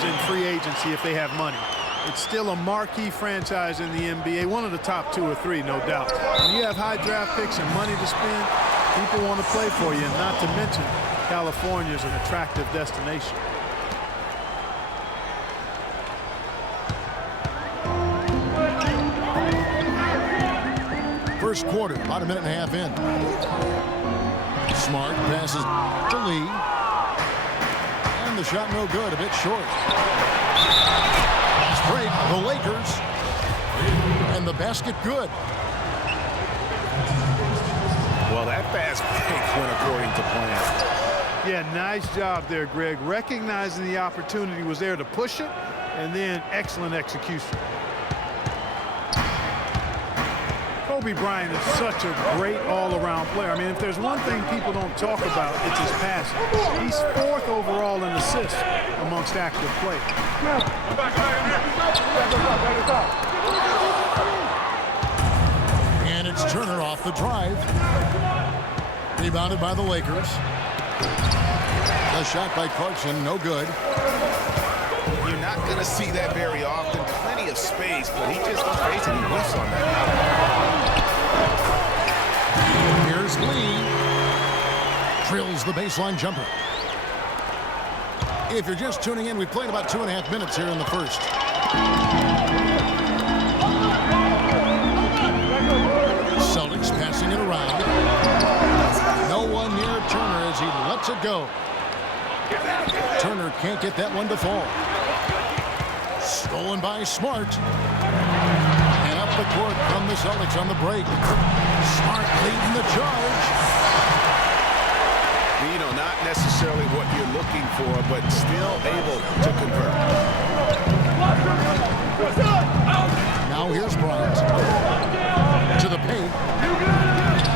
players in free agency if they have money. It's still a marquee franchise in the NBA, one of the top 2 or 3, no doubt. When you have high draft picks and money to spend, people want to play for you, and not to mention California is an attractive destination. First quarter, about a minute and a half in. Smart passes to Lee. And the shot no good, a bit short. Break, the Lakers. And the basket good. Well, that fast break went according to plan. Yeah, nice job there, Greg. Recognizing the opportunity was there to push it, and then excellent execution. Kobe Bryant is such a great all-around player. I mean, if there's one thing people don't talk about, it's his passing. He's 4th overall in assists amongst active players. And it's Turner off the drive. Rebounded by the Lakers. The shot by Clarkson, no good. You're not going to see that very often. Plenty of space, but he just basically whiffs on that. Here's Lee. Drills the baseline jumper. If you're just tuning in, we've played about 2.5 minutes here in the first. Celtics passing it around. No one near Turner as he lets it go. Turner can't get that one to fall. Stolen by Smart. And up the court from the Celtics on the break. Smart leading the charge. You know, not necessarily what you're looking for, but still able to convert. Now here's Bryant. To the paint.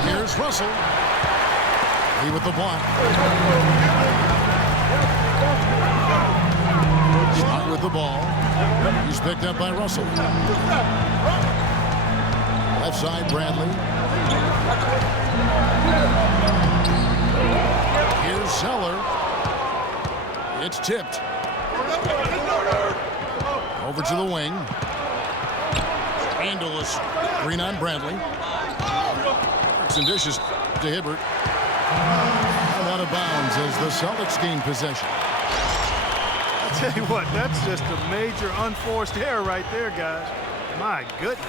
Here's Russell. Lee with the block. Smart with the ball. He's picked up by Russell. Left side, Bradley. Here's Zeller. It's tipped. Over to the wing. Randall is green on Bradley. Some dishes to Hibbert. And out of bounds as the Celtics gain possession. I'll tell you what, that's just a major unforced error right there, guys. My goodness.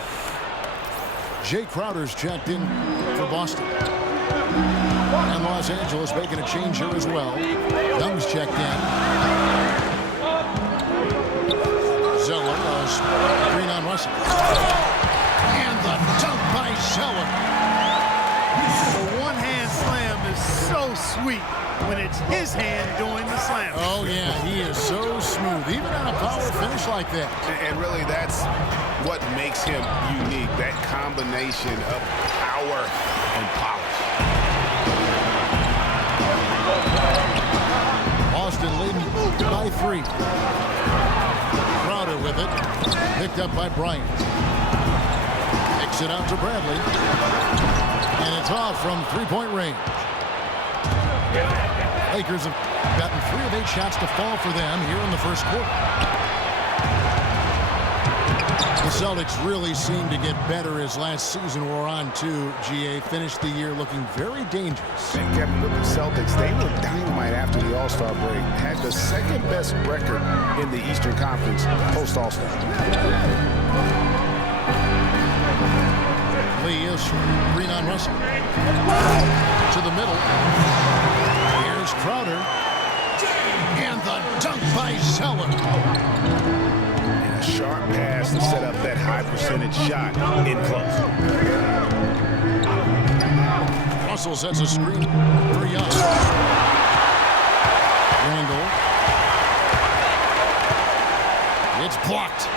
Jay Crowder's checked in for Boston. And Los Angeles making a change here as well. Young's checked in. Zeller was green on Russell. And the dunk by Zeller. The one-hand slam is so sweet when it's his hand doing the slam. Oh, yeah, he is so smooth, even on a power finish like that. And really, that's what makes him unique, that combination of power and polish. Boston leading by 3. Crowder with it. Picked up by Bryant. Kicks it out to Bradley. And it's off from 3-point range. Lakers have gotten 3 of 8 shots to fall for them here in the first quarter. The Celtics really seem to get better as last season wore on, too. GA finished the year looking very dangerous. And Kevin, with the Celtics, they were dynamite after the All-Star break. Had the second best record in the Eastern Conference post-All-Star. Lee is green on Russell. To the middle. Here's Crowder. And the dunk by Zeller. And a sharp pass to set up that high percentage shot in close. Russell sets a screen for Young. Randall. It's blocked.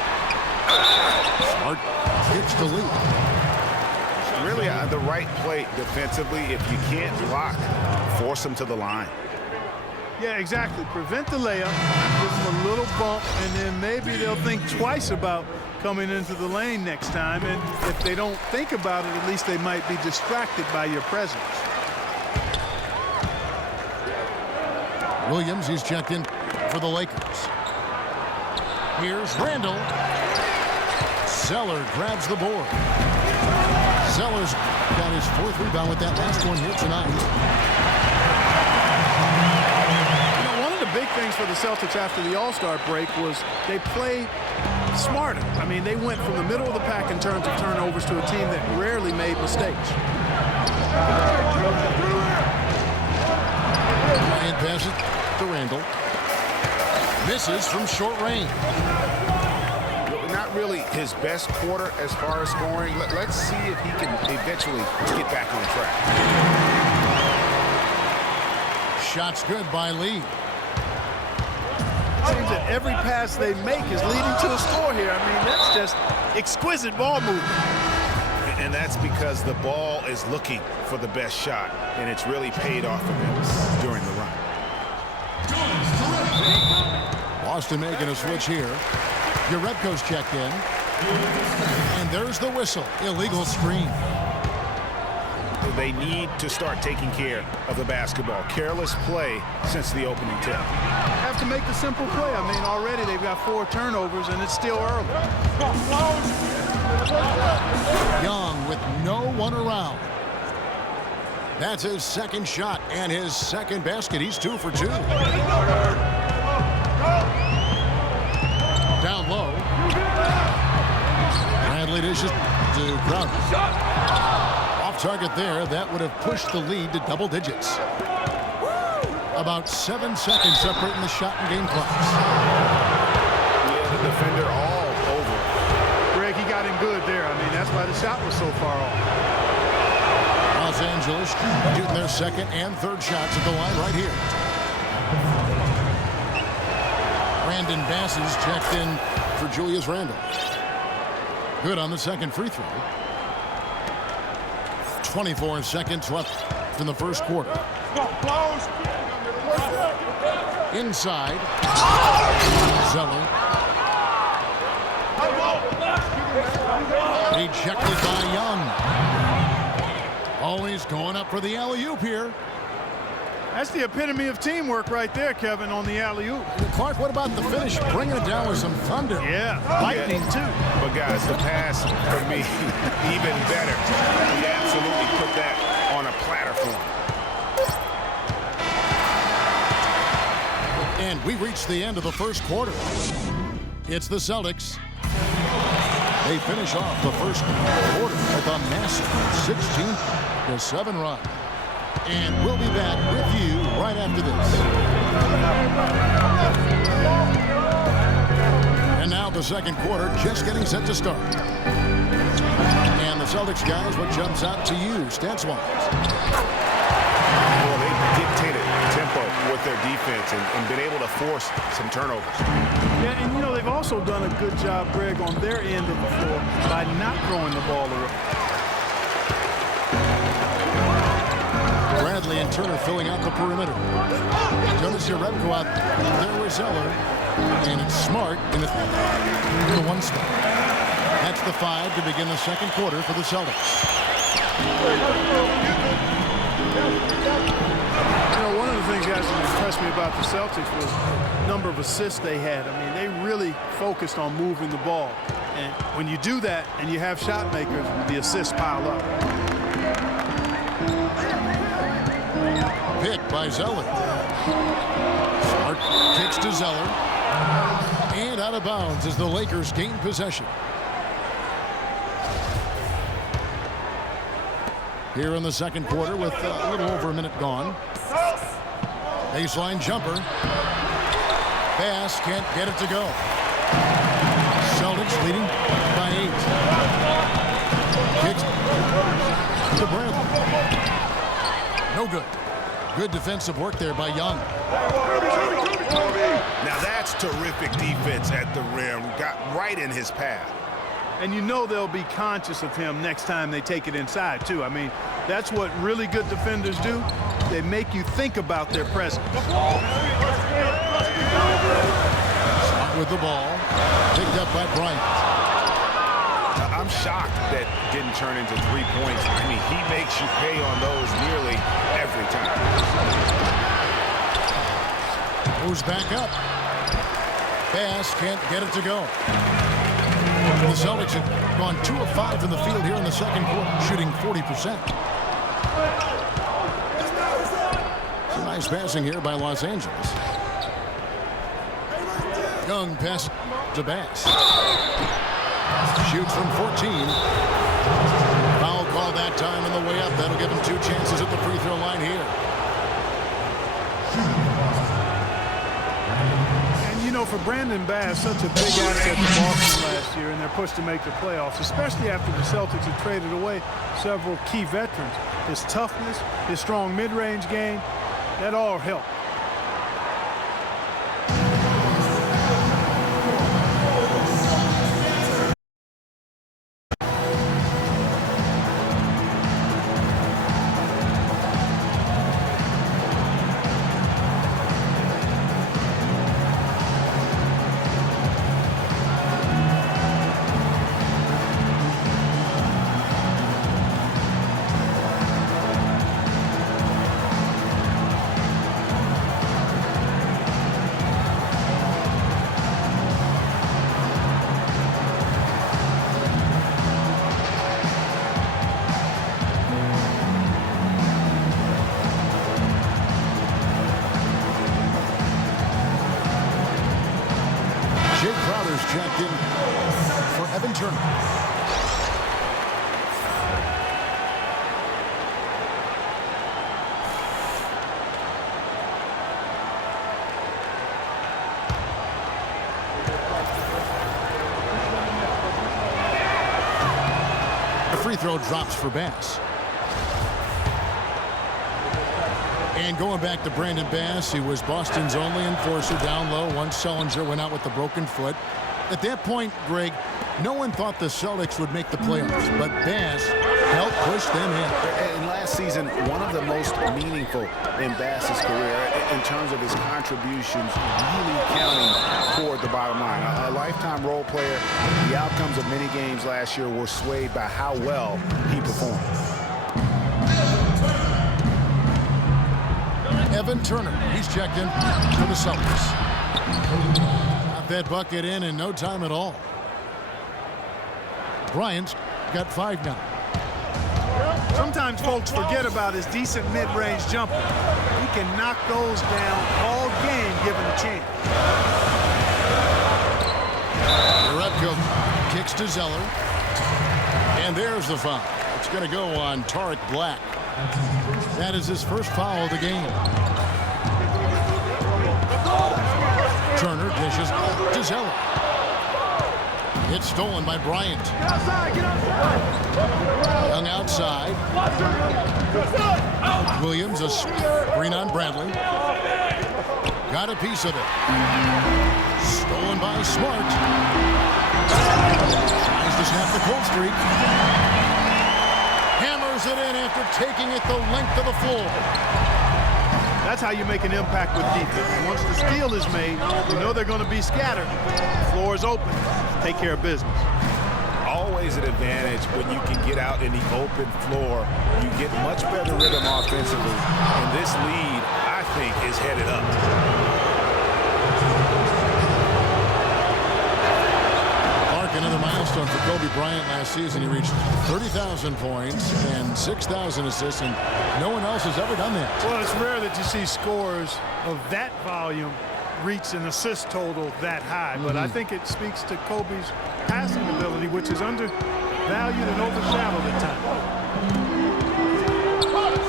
Smart gets the lead. Really the right play defensively. If you can't block, force them to the line. Yeah, exactly. Prevent the layup, give them a little bump, and then maybe they'll think twice about coming into the lane next time. And if they don't think about it, at least they might be distracted by your presence. Williams, he's checked in for the Lakers. Here's Randall. Zeller grabs the board. Zeller's got his 4th rebound with that last one here tonight. One of the big things for the Celtics after the All-Star break was they played smarter. I mean, they went from the middle of the pack in terms of turnovers to a team that rarely made mistakes. Bryant passes to Randall. Misses from short range. Not really his best quarter as far as scoring. Let's see if he can eventually get back on track. Shot's good by Lee. Seems that every pass they make is leading to a score here. I mean, that's just exquisite ball movement. And that's because the ball is looking for the best shot, and it's really paid off for them during the run. Boston making a switch here. Urebko's checked in. And there's the whistle. Illegal screen. They need to start taking care of the basketball. Careless play since the opening tip. Have to make the simple play. I mean, already they've got 4 turnovers, and it's still early. Young with no one around. That's his 2nd shot and his 2nd basket. He's 2 for 2. Down low. Bradley dishes to Crowder. Off target there. That would have pushed the lead to double digits. About 7 seconds separating the shot and game clocks. Yeah, the defender all over. Greg, he got him good there. I mean, that's why the shot was so far off. Los Angeles shooting their 2nd and 3rd shots at the line right here. Brandon Bass is checked in for Julius Randle. Good on the 2nd free throw. 24 seconds left in the 1st quarter. Inside. Zeller. Ejected by Young. Always going up for the alley-oop here. That's the epitome of teamwork right there, Kevin, on the alley-oop. Clark, what about the finish? Bringing it down with some thunder. Yeah, lightning too. But guys, the pass for me even better. He absolutely put that on a platter for him. And we reached the end of the 1st quarter. It's the Celtics. They finish off the 1st quarter with a massive 16-7 run. And we'll be back with you right after this. And now the 2nd quarter just getting set to start. And the Celtics guys, what jumps out to you, stats-wise? Well, they dictated tempo with their defense and been able to force some turnovers. Yeah, and they've also done a good job, Greg, on their end of the floor by not throwing the ball away. Bradley and Turner filling out the perimeter. Jonas Urebko out there with Zeller. And it's Smart in the 1 spot. That's the 5 to begin the 2nd quarter for the Celtics. One of the things, guys, that impressed me about the Celtics was the number of assists they had. I mean, they really focused on moving the ball. And when you do that and you have shot makers, the assists pile up. Pick by Zeller. Smart kicks to Zeller. And out of bounds as the Lakers gain possession. Here in the 2nd quarter with a little over a minute gone. Baseline jumper. Bass can't get it to go. Celtics leading by 8. Kicks to Bradley. No good. Good defensive work there by Young. Now that's terrific defense at the rim. Got right in his path. And they'll be conscious of him next time they take it inside, too. I mean, that's what really good defenders do. They make you think about their presence. Smart with the ball. Picked up by Bryant. I'm shocked that didn't turn into 3 points. I mean, he makes you pay on those nearly every time. Goes back up. Bass can't get it to go. The Celtics have gone 2 of 5 in the field here in the second quarter, shooting 40%. Some nice passing here by Los Angeles. Young pass to Bass. Shoots from 14. Foul call that time on the way up. That'll give him 2 chances at the free throw line here. And you know, for Brandon Bass, such a big asset to Boston last year, and they're pushed to make the playoffs, especially after the Celtics had traded away several key veterans. His toughness, his strong mid-range game, that all helped. Checked in for Evan Turner. The free throw drops for Bass. And going back to Brandon Bass, he was Boston's only enforcer down low once Sullinger went out with the broken foot. At that point, Greg, no one thought the Celtics would make the playoffs, but Bass helped push them in. And last season, one of the most meaningful in Bass's career in terms of his contributions, really counting toward the bottom line. A lifetime role player. The outcomes of many games last year were swayed by how well he performed. Evan Turner, he's checked in for the Celtics. Got that bucket in no time at all. Bryant's got 5 now. Sometimes folks forget about his decent mid-range jumper. He can knock those down all game given a chance. Repko kicks to Zeller. And there's the foul. It's going to go on Tarek Black. That is his first foul of the game. Turner dishes to Zeller. It's stolen by Bryant. Get outside, get outside. Young outside. Williams, a screen on Bradley. Got a piece of it. Stolen by Smart. Tries to snap the cold streak. Hammers it in after taking it the length of the floor. That's how you make an impact with defense. Once the steal is made, you know they're going to be scattered. The floor is open. Take care of business. Always an advantage when you can get out in the open floor. You get much better rhythm offensively. And this lead, I think, is headed up. Another milestone for Kobe Bryant last season. He reached 30,000 points and 6,000 assists, and no one else has ever done that. Well, it's rare that you see scores of that volume reach an assist total that high, but I think it speaks to Kobe's passing ability, which is undervalued and overshadowed at times.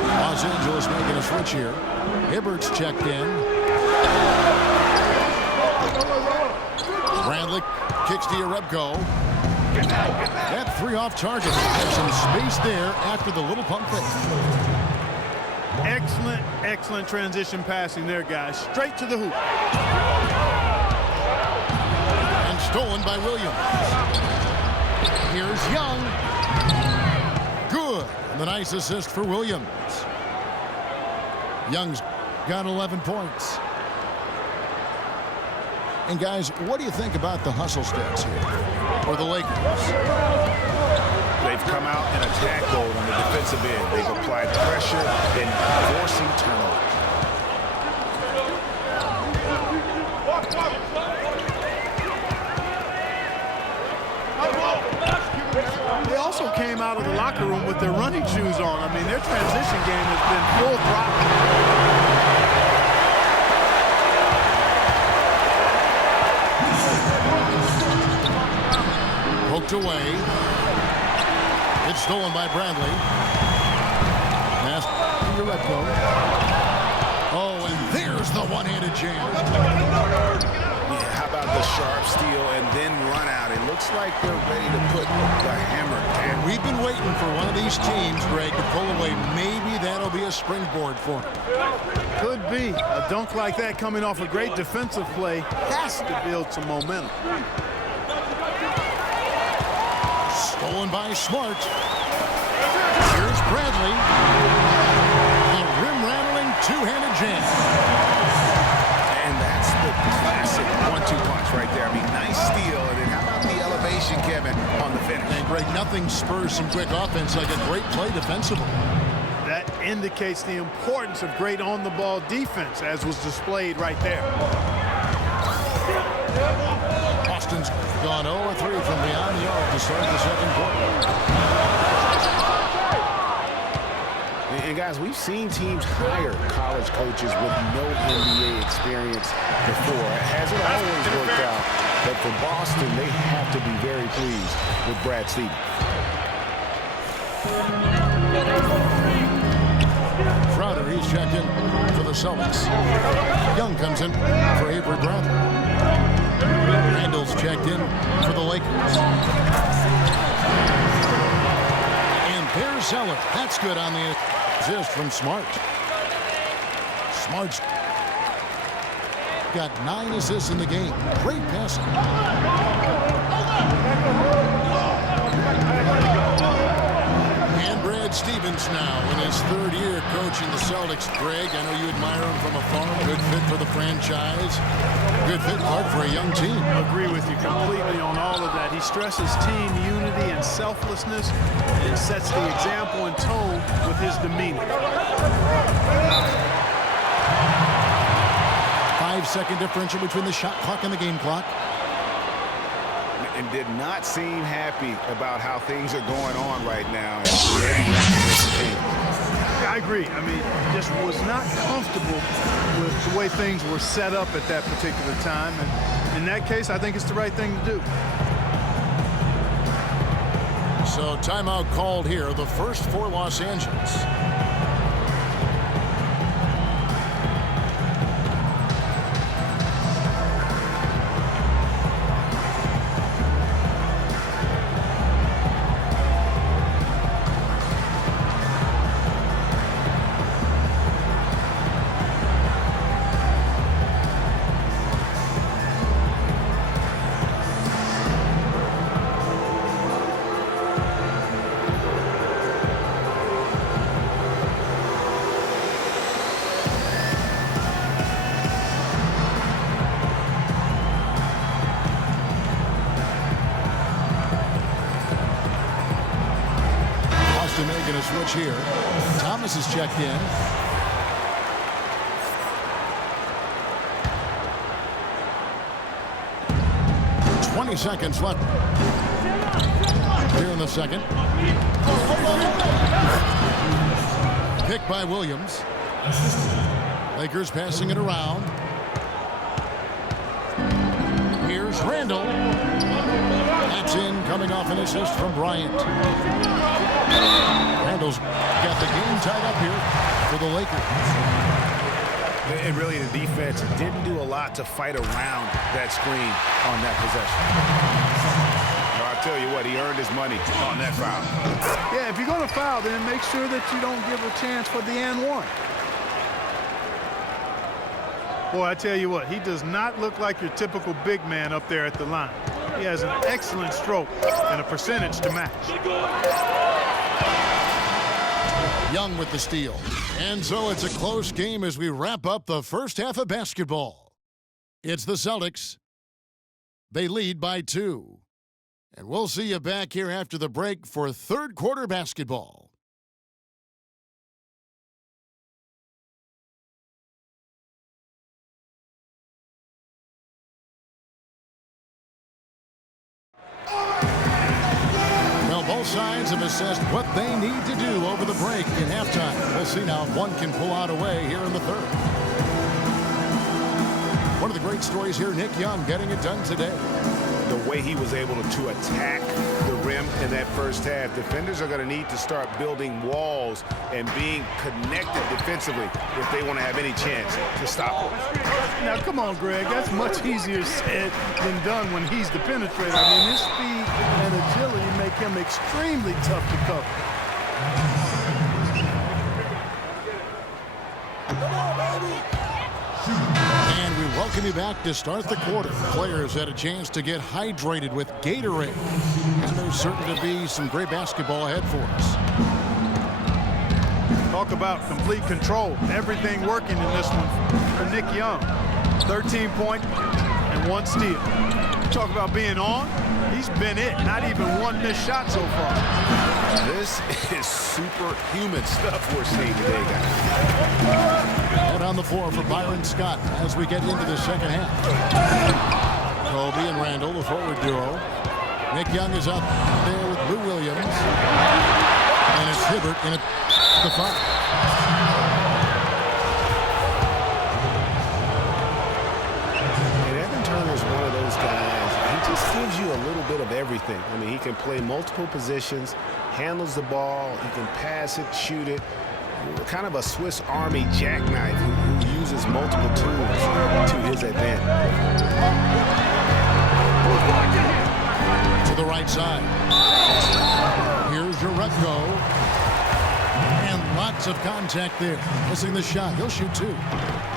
Los Angeles making a switch here. Hibbert's checked in. Bradley kicks to Jerebko. That 3 off target. Had some space there after the little pump fake. Excellent transition passing there, guys. Straight to the hoop. And stolen by Williams. Here's Young. Good. And the nice assist for Williams. Young's got 11 points. And guys, what do you think about the hustle stats here for the Lakers? They've come out in attack mode on the defensive end. They've applied pressure and forcing turnovers. also came out of the locker room with their running shoes on. I mean, their transition game has been full throttle. Poked away. It's stolen by Bradley. Pass to Uretko. Oh, and there's the one-handed jam. Yeah, how about the sharp steal and then run out? It looks like they're ready to put the hammer down. We've been waiting for one of these teams, Greg, to pull away. Maybe that'll be a springboard for them. Could be. A dunk like that coming off a great defensive play has to build some momentum. Stolen by Smart. Here's Bradley. A rim-rattling two-handed jam. And that's the classic 1-2 punch right there. I mean, nice steal. And then how about the elevation, Kevin, on the finish? And Greg, nothing spurs some quick offense like a great play defensively. That indicates the importance of great on-the-ball defense, as was displayed right there. Boston's gone 0-3 from beyond the arc to start the second quarter. And guys, we've seen teams hire college coaches with no NBA experience before. It hasn't always worked out, but for Boston, they have to be very pleased with Brad Stevens. Crowder, he's checked in for the Celtics. Young comes in for Avery Bradley. Randall's checked in for the Lakers. And there's Zeller. That's good on the assist from Smart. Smart's got 9 assists in the game. Great passing. And Brad Stevens now in his 3rd year coaching the Celtics. Greg, I know you admire him from afar. Good fit for the franchise. Good fit part for a young team. I agree with you completely on all of that. He stresses team unity and selflessness and sets the example and tone with his demeanor. 5-second differential between the shot clock and the game clock. And did not seem happy about how things are going on right now. I agree. I mean, just was not comfortable with the way things were set up at that particular time. And in that case, I think it's the right thing to do. So timeout called here, the first for Los Angeles. Making a switch here. Thomas is checked in. "20 seconds left here in the second." Pick by Williams. Lakers passing it around. Here's Randall. That's in, coming off an assist from Bryant. Randall's got the game tied up here for the Lakers. And really, the defense didn't do a lot to fight around that screen on that possession. Well, I'll tell you what, he earned his money on that foul. Yeah, if you're going to foul, then make sure that you don't give a chance for the and one. Boy, I tell you what, he does not look like your typical big man up there at the line. He has an excellent stroke and a percentage to match. Young with the steal. And so it's a close game as we wrap up the first half of basketball. It's the Celtics. They lead by 2. And we'll see you back here after the break for third quarter basketball. Both sides have assessed what they need to do over the break in halftime. We'll see now if one can pull out a way here in the third. One of the great stories here, Nick Young getting it done today. The way he was able to attack the rim in that first half. Defenders are going to need to start building walls and being connected defensively if they want to have any chance to stop him. Now, come on, Greg. That's much easier said than done when he's the penetrator. I mean, his speed and agility make him extremely tough to cover. And we welcome you back to start the quarter. Players had a chance to get hydrated with Gatorade. And there's certain to be some great basketball ahead for us. Talk about complete control. Everything working in this one for Nick Young. 13 points and 1 steal. Talk about being on. He's been it. Not even one missed shot so far. This is superhuman stuff we're seeing today, guys. And on the floor for Byron Scott as we get into the second half. Kobe and Randall, the forward duo. Nick Young is out there with Lou Williams. And it's Hibbert in it. The foul. And Evan Turner is one of those guys. He just gives you a little bit of everything. I mean, he can play multiple positions, handles the ball, he can pass it, shoot it. Kind of a Swiss Army jackknife who uses multiple tools to his advantage. To the right side. Here's Jerebko. And lots of contact there. Missing the shot. He'll shoot 2.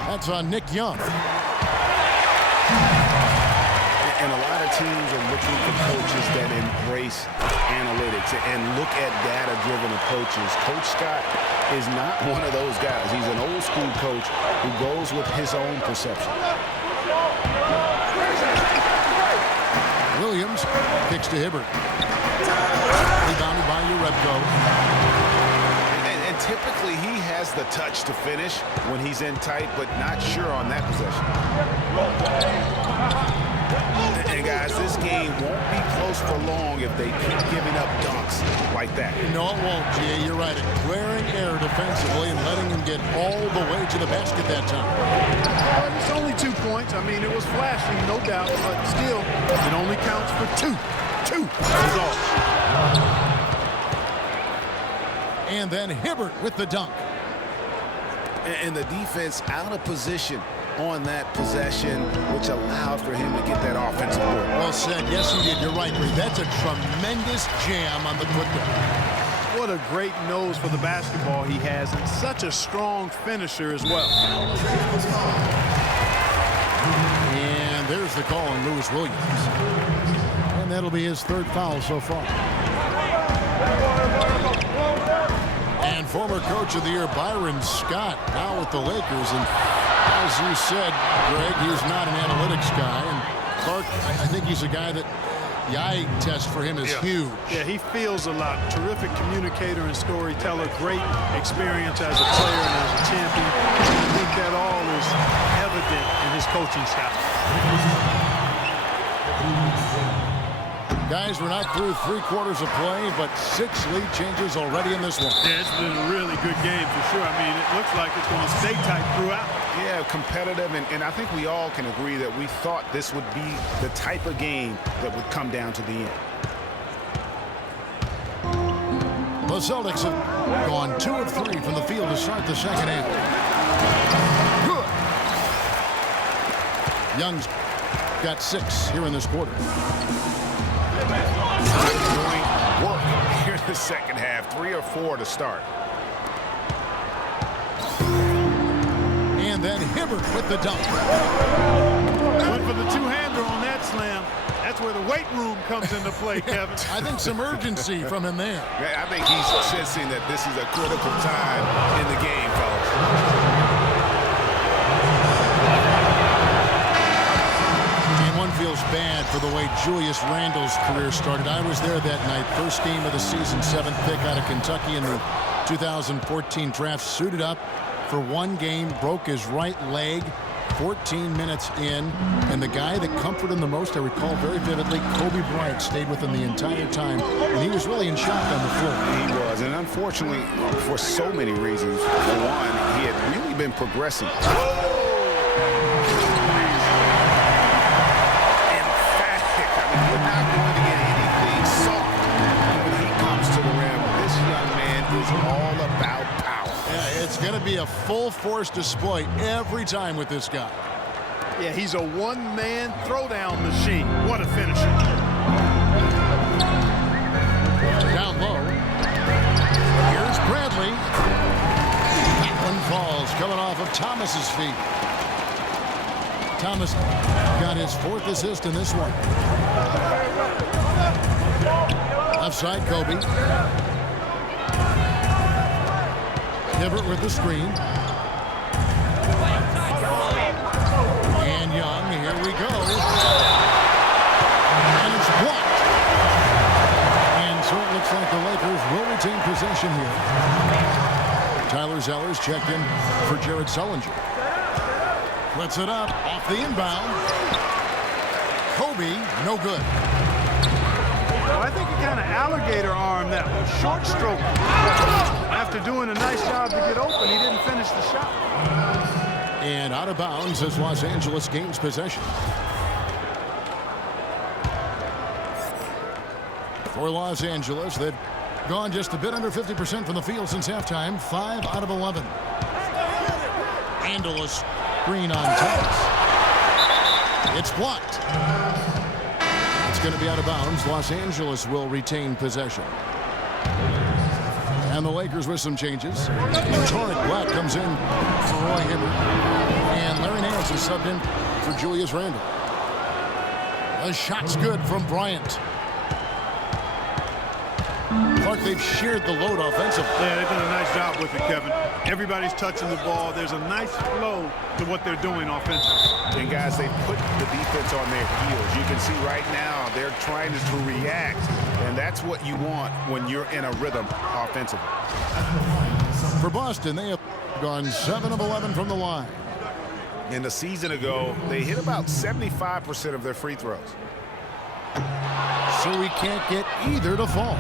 That's on Nick Young. And a lot of teams are looking for coaches that embrace analytics and look at data-driven approaches. Coach Scott is not one of those guys. He's an old-school coach who goes with his own perception. Williams kicks to Hibbert. Rebounded by Jerebko. And typically he has the touch to finish when he's in tight, but not sure on that possession. And guys, this game won't be close for long if they keep giving up dunks like that. No, it won't, G.A. You're right. A glaring error defensively and letting him get all the way to the basket that time. Well, it's only 2 points. I mean, it was flashy, no doubt, but still, it only counts for 2. 2 is all. And then Hibbert with the dunk. And the defense out of position on that possession, which allowed for him to get that offensive board. Well said. Yes, he did. You're right, Greg. That's a tremendous jam on the putback. What a great nose for the basketball he has, and such a strong finisher as well. And there's the call on Lewis Williams. And that'll be his 3rd foul so far. And former coach of the year, Byron Scott, now with the Lakers. And as you said, Greg, he's not an analytics guy. And Clark, I think he's a guy that the eye test for him is huge. Yeah, he feels a lot. Terrific communicator and storyteller. Great experience as a player and as a champion. I think that all is evident in his coaching style. Guys, we're not through 3 quarters of play, but 6 lead changes already in this one. Yeah, it's been a really good game for sure. I mean, it looks like it's going to stay tight throughout. Yeah, competitive, and I think we all can agree that we thought this would be the type of game that would come down to the end. The Celtics have gone 2 of 3 from the field to start the second half. Good. Young's got 6 here in this quarter. Doing work here in the second half. 3 or 4 to start. And then Hibbert with the dunk. Went for the 2-hander on that slam. That's where the weight room comes into play, Kevin. I think some urgency from him there. I think he's sensing that this is a critical time in the game, fellas. And one feels bad for the way Julius Randle's career started. I was there that night. First game of the season, 7th pick out of Kentucky in the 2014 draft. Suited up for 1 game, broke his right leg, 14 minutes in, and the guy that comforted him the most, I recall very vividly, Kobe Bryant stayed with him the entire time, and he was really in shock on the floor. He was, and unfortunately, for so many reasons. For one, he had really been progressing. Emphatic. I mean, you're not going to get anything soft when he comes to the rim. This young man is all about power. Yeah, it's going to be a full-force display every time with this guy. Yeah, he's a one-man throwdown machine. What a finisher. Down low. Here's Bradley. That one falls, coming off of Thomas's feet. Thomas got his 4th assist in this one. Left side, Kobe. Hibbert with the screen. And Young, here we go. And it's blocked. And so it looks like the Lakers will retain possession here. Tyler Zeller's checked in for Jared Sullinger. Puts it up off the inbound. Kobe, no good. Well, I think he kind of alligator arm that one. Short stroke. After doing a nice job to get open, he didn't finish the shot. And out of bounds as Los Angeles gains possession. For Los Angeles, they've gone just a bit under 50% from the field since halftime. 5 out of 11. Angeles screen on Thomas. It's blocked. It's going to be out of bounds. Los Angeles will retain possession. And the Lakers with some changes. Torrent Black comes in for Roy Hibbert. And Larry Nance is subbed in for Julius Randle. The shot's good from Bryant. Clark, they've shared the load offensively. Yeah, they've done a nice job with it, Kevin. Everybody's touching the ball. There's a nice flow to what they're doing offensively. And guys, they put the defense on their heels. You can see right now they're trying to react, and that's what you want when you're in a rhythm offensively. For Boston, they have gone 7 of 11 from the line. In the season ago, they hit about 75% of their free throws. So we can't get either to fall.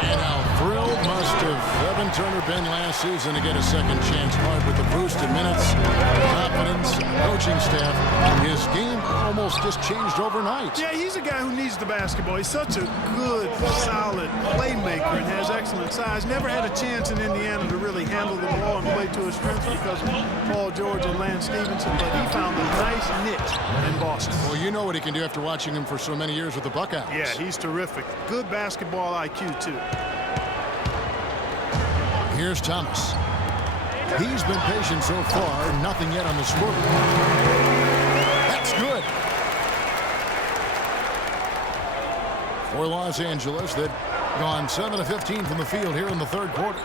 And how thrilled must have Evan Turner been last season to get a second chance card with the boost in minutes, confidence, coaching staff. His game almost just changed overnight. Yeah, he's a guy who needs the basketball. He's such a good, solid playmaker and has excellent size. Never had a chance in Indiana to really handle the ball and play to his strengths because of Paul George and Lance Stevenson, but he found a nice niche in Boston. Well, you know what he can do after watching him for so many years with the Buckeyes. Yeah, he's terrific. Good basketball IQ, too. Here's Thomas. He's been patient so far. Nothing yet on the scoreboard. That's good. For Los Angeles, they've gone 7 of 15 from the field here in the third quarter.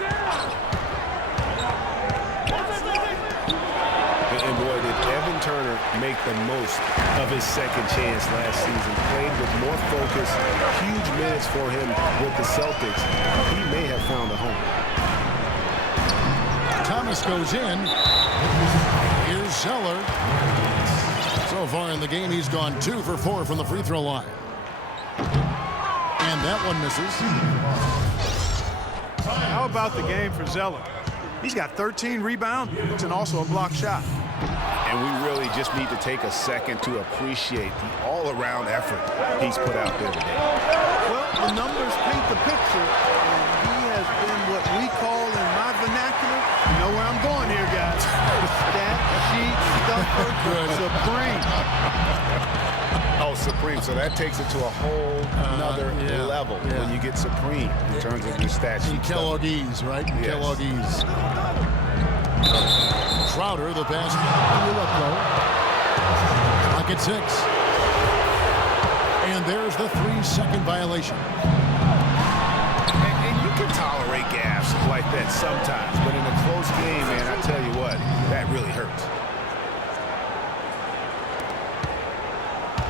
And boy, did Evan Turner make the most of his second chance last season. Played with more focus, huge minutes for him with the Celtics. He may have found a home. Thomas goes in. Here's Zeller. So far in the game, he's gone 2 for 4 from the free throw line. And that one misses. How about the game for Zeller? He's got 13 rebounds and also a block shot. And we really just need to take a second to appreciate the all-around effort he's put out there today. Well, the numbers paint the picture, and he has been what we call in my vernacular, you know where I'm going here, guys, stat sheet stuffer supreme. Oh, supreme. So that takes it to a whole nother level when you get supreme in terms of your stat sheet. Kelloggese, right? Yes. Kelloggese. Crowder, the pass. Clock at 6. And there's the 3-second violation. And you can tolerate gaffes like that sometimes, but in a close game, man, I tell you what, that really hurts.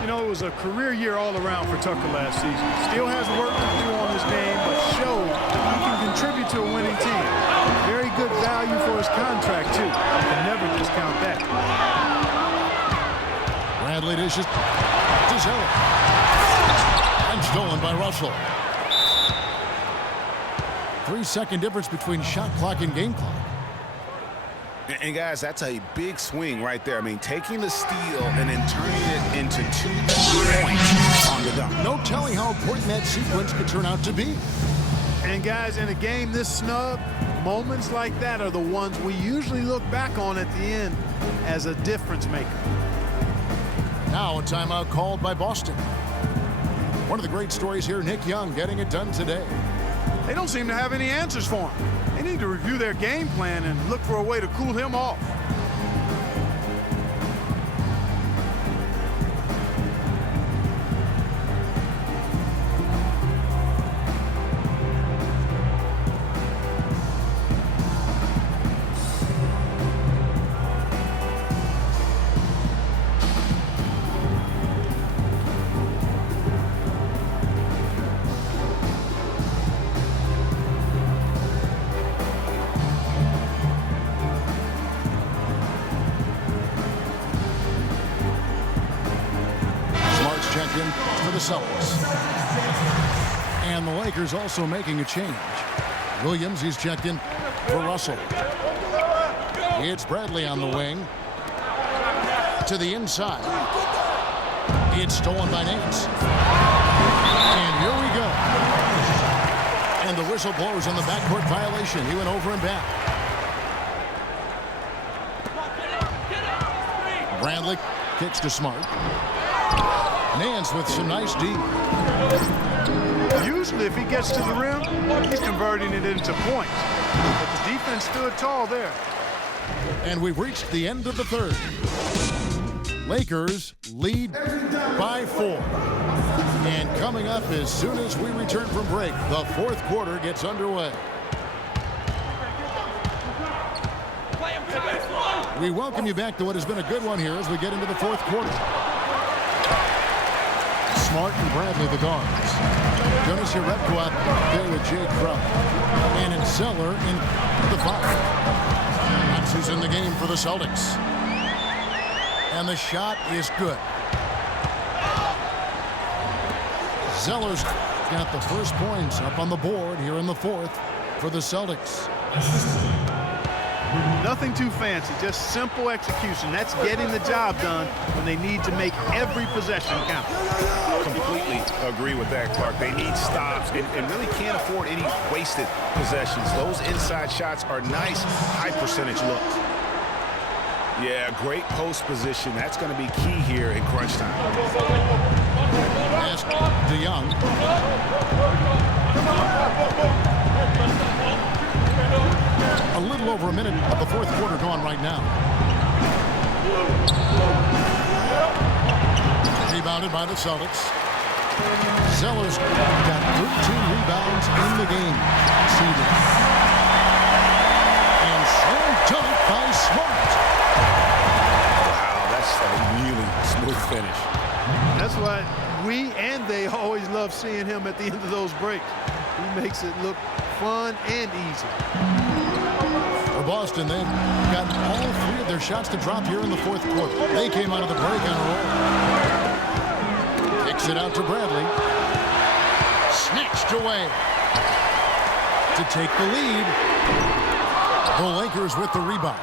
You know, it was a career year all around for Tucker last season. Still has work to do on his game, but showed that he can contribute to a winning team. Very good value for his contract, too. Can never discount that. Bradley dishes to Zeller. And stolen by Russell. 3-second difference between shot clock and game clock. And guys, that's a big swing right there. I mean, taking the steal and then turning it into 2 points on the dunk. No telling how important that sequence could turn out to be. And guys, in a game this snug, moments like that are the ones we usually look back on at the end as a difference maker. Now a timeout called by Boston. One of the great stories here, Nick Young getting it done today. They don't seem to have any answers for him. They need to review their game plan and look for a way to cool him off. For the Celtics. And the Lakers also making a change. Williams, he's checked in for Russell. It's Bradley on the wing. To the inside. It's stolen by Nance. And here we go. And the whistle blows on the backcourt violation. He went over and back. Bradley kicks to Smart. Nance with some nice D. Usually if he gets to the rim, he's converting it into points. But the defense stood tall there. And we've reached the end of the third. Lakers lead by 4. And coming up as soon as we return from break, the fourth quarter gets underway. We welcome you back to what has been a good one here as we get into the fourth quarter. Smart and Bradley, the guards. Jonas Jerebko out there with Jay Crump. And in Zeller in the 5. That's who's in the game for the Celtics. And the shot is good. Zeller's got the first points up on the board here in the fourth for the Celtics. Nothing too fancy, just simple execution. That's getting the job done when they need to make every possession count. Completely agree with that, Clark. They need stops and really can't afford any wasted possessions. Those inside shots are nice, high percentage looks. Yeah, great post position. That's going to be key here in crunch time. Pass to Young. A little over a minute of the fourth quarter gone right now. Rebounded by the Celtics. Zeller's got 13 rebounds in the game. And slam dunk by Smart. Wow, that's a really smooth finish. That's why we and they always love seeing him at the end of those breaks. He makes it look fun and easy. For Boston, they've gotten all 3 of their shots to drop here in the fourth quarter. They came out of the break on a roll. Kicks it out to Bradley. Snatched away to take the lead. The Lakers with the rebound.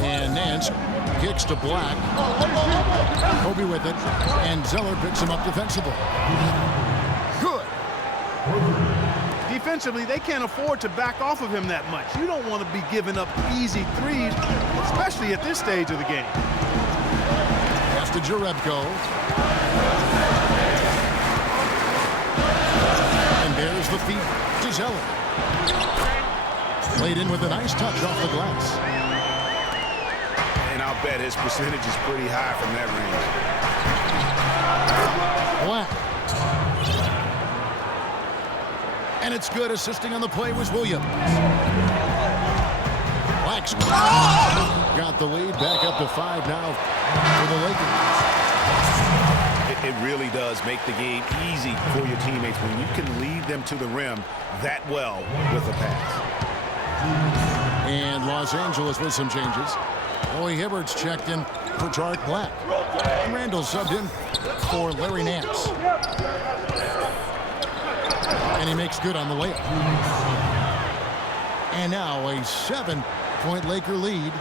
And Nance kicks to Black. Kobe with it. And Zeller picks him up defensively. Good. Defensively, they can't afford to back off of him that much. You don't want to be giving up easy threes, especially at this stage of the game. Pass to Jerebko. And there's the feed to Zeller. Played in with a nice touch off the glass. And I'll bet his percentage is pretty high from that range. Black. And it's good. Assisting on the play was Williams. Black's got the lead back up to 5 now for the Lakers. It really does make the game easy for your teammates when you can lead them to the rim that well with a pass. And Los Angeles with some changes. Roy Hibbert's checked in for Jarek Black. And Randall subbed in for Larry Nance. And he makes good on the layup. And now a 7-point Laker lead.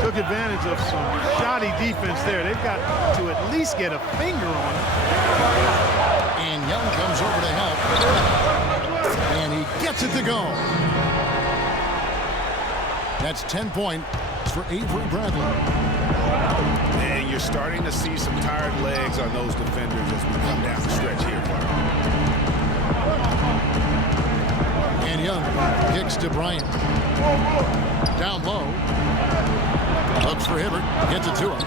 Took advantage of some shoddy defense there. They've got to at least get a finger on it. And Young comes over to help. And he gets it to go. That's 10 points for Avery Bradley. And you're starting to see some tired legs on those defenders as we come down the stretch here. And Young kicks to Bryant. Down low. Looks for Hibbert. Gets it to him.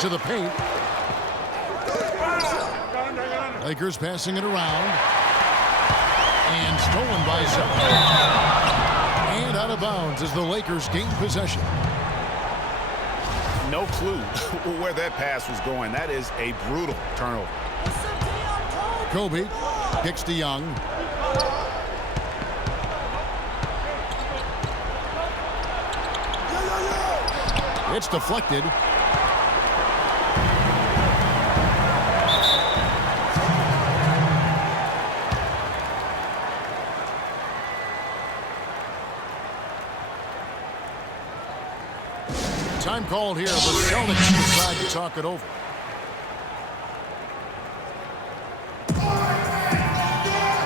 To the paint. Lakers passing it around. And stolen by Zeller. And out of bounds as the Lakers gain possession. No clue where that pass was going. That is a brutal turnover. Kobe kicks to Young. It's deflected. Time called here. The Celtics decide to talk it over.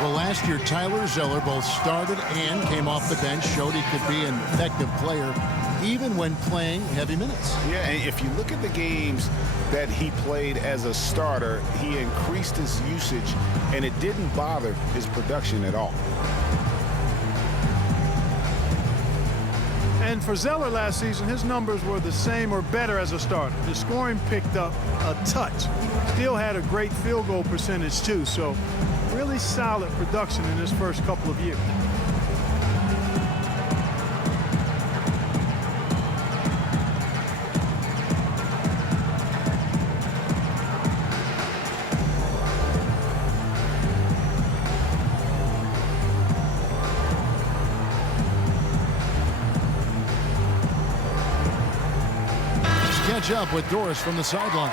Well, last year, Tyler Zeller both started and came off the bench, showed he could be an effective player even when playing heavy minutes. Yeah, and if you look at the games that he played as a starter, he increased his usage, and it didn't bother his production at all. And for Zeller last season, his numbers were the same or better as a starter. His scoring picked up a touch. Still had a great field goal percentage, too. So really solid production in his first couple of years. Catch up with Doris from the sideline.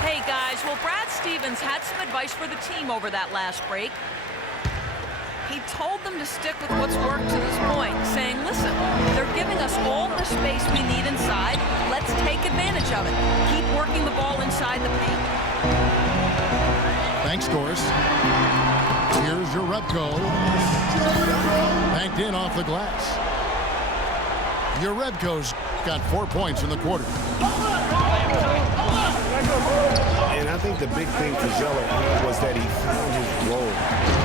Hey guys, well, Brad Stevens had some advice for the team over that last break. He told them to stick with what's worked to this point, saying, listen, they're giving us all the space we need inside. Let's take advantage of it. Keep working the ball inside the paint. Thanks, Doris. Here's your Rebko. Banked in off the glass. Your Rebko's got 4 points in the quarter. And I think the big thing for Zeller was that he found his role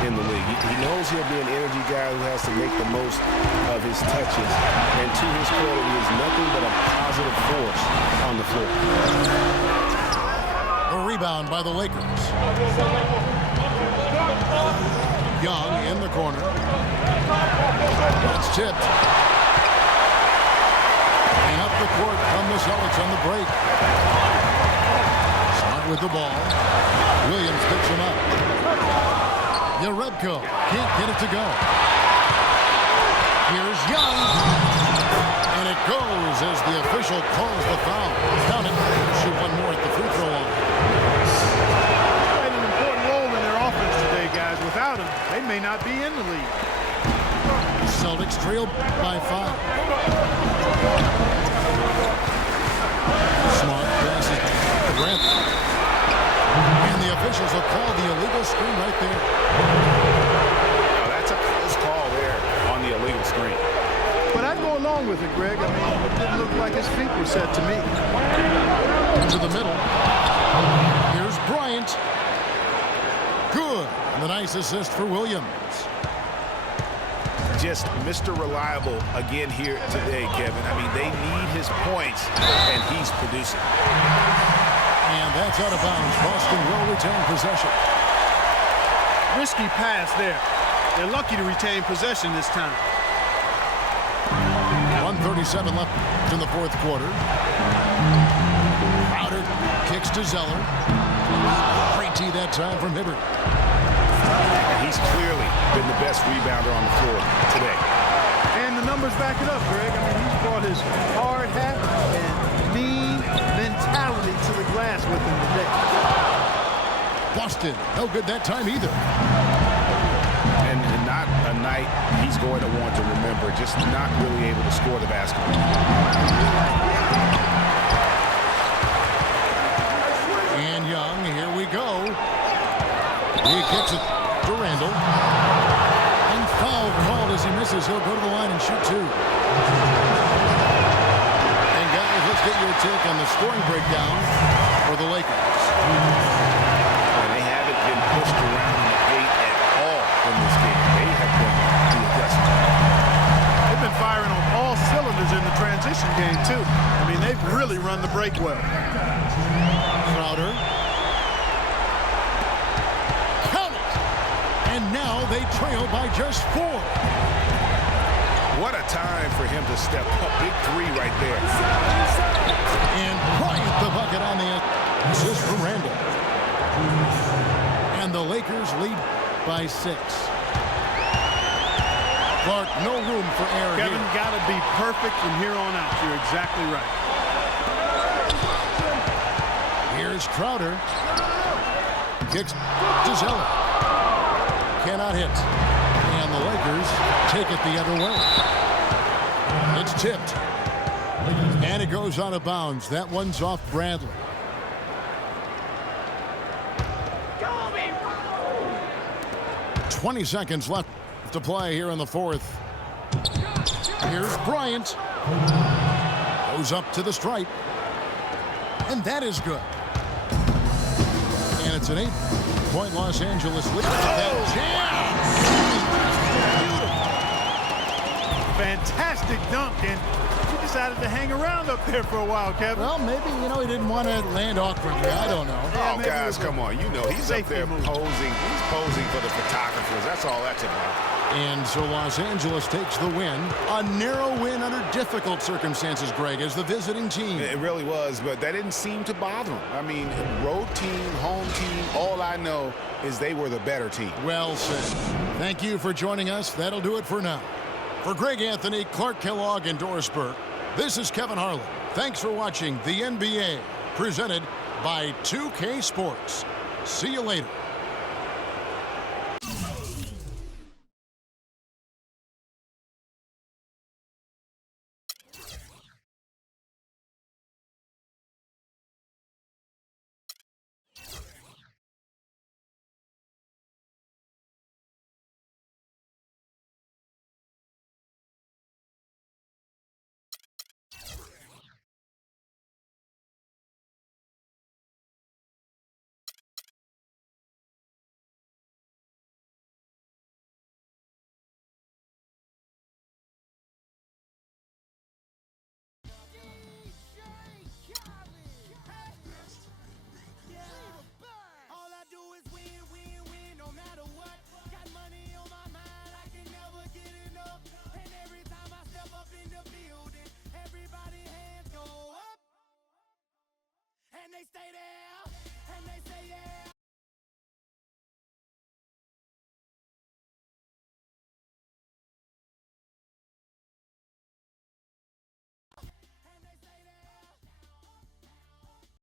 in the league. He knows he'll be an energy guy who has to make the most of his touches. And to his credit, he is nothing but a positive force on the floor. A rebound by the Lakers. Young in the corner. It's tipped. And up the court from the Celtics on the break. Smart with the ball. Williams picks him up. Yarebko can't get it to go. Here's Young. And it goes as the official calls the foul. Count it. Shoot one more at the free throw line. Played an important role in their offense today, guys. Without him, they may not be in the league. Celtics trail by 5. Smart passes to Grant. And the officials will call the illegal screen right there. Now, that's a close call there on the illegal screen. But I'd go along with it, Greg. I mean, it didn't look like his feet were set to me. To the middle. Here's Bryant. Good. And the nice assist for Williams. Just Mr. Reliable again here today, Kevin. I mean, they need his points, and he's producing. And that's out of bounds. Boston will retain possession. Risky pass there. They're lucky to retain possession this time. 1:30 2:37 left in the fourth quarter. Crowder kicks to Zeller. Great tee that time from Hibbert. He's clearly been the best rebounder on the floor today. And the numbers back it up, Greg. I mean, he's brought his hard hat and mean mentality to the glass with him today. Boston, no good that time either. And not a night he's going to want to remember, just not really able to score the basketball. And Young, here we go. He kicks it to Randall. And foul called as he misses. He'll go to the line and shoot two. And guys, let's get your take on the scoring breakdown for the Lakers. And they haven't been pushed around in the paint at all in this game. They have been the aggressors. They've been firing on all cylinders in the transition game, too. I mean, they've really run the break well. Crowder. Count it! And now they trail by just 4. What a time for him to step up. Big three right there. And Bryant the bucket on the assist from Randall. And the Lakers lead by 6. Clark, no room for error here. Kevin, got to be perfect from here on out. You're exactly right. Here's Crowder. Kicks to Zeller. Cannot hit. And the Lakers take it the other way. It's tipped. And it goes out of bounds. That one's off Bradley. Go, 20 seconds left to play here in the fourth. Here's Bryant. Goes up to the stripe. And that is good. And it's an 8-point Los Angeles lead. That jam. Fantastic dunk, and he decided to hang around up there for a while, Kevin. Well, maybe, he didn't want to land awkwardly. I don't know. Oh, guys, come on. He's up there posing. He's posing for the photographers. That's all that's about. And so Los Angeles takes the win. A narrow win under difficult circumstances, Greg, as the visiting team. It really was, but that didn't seem to bother them. I mean, road team, home team, all I know is they were the better team. Well said. Thank you for joining us. That'll do it for now. For Greg Anthony, Clark Kellogg, and Doris Burke, this is Kevin Harlan. Thanks for watching the NBA, presented by 2K Sports. See you later.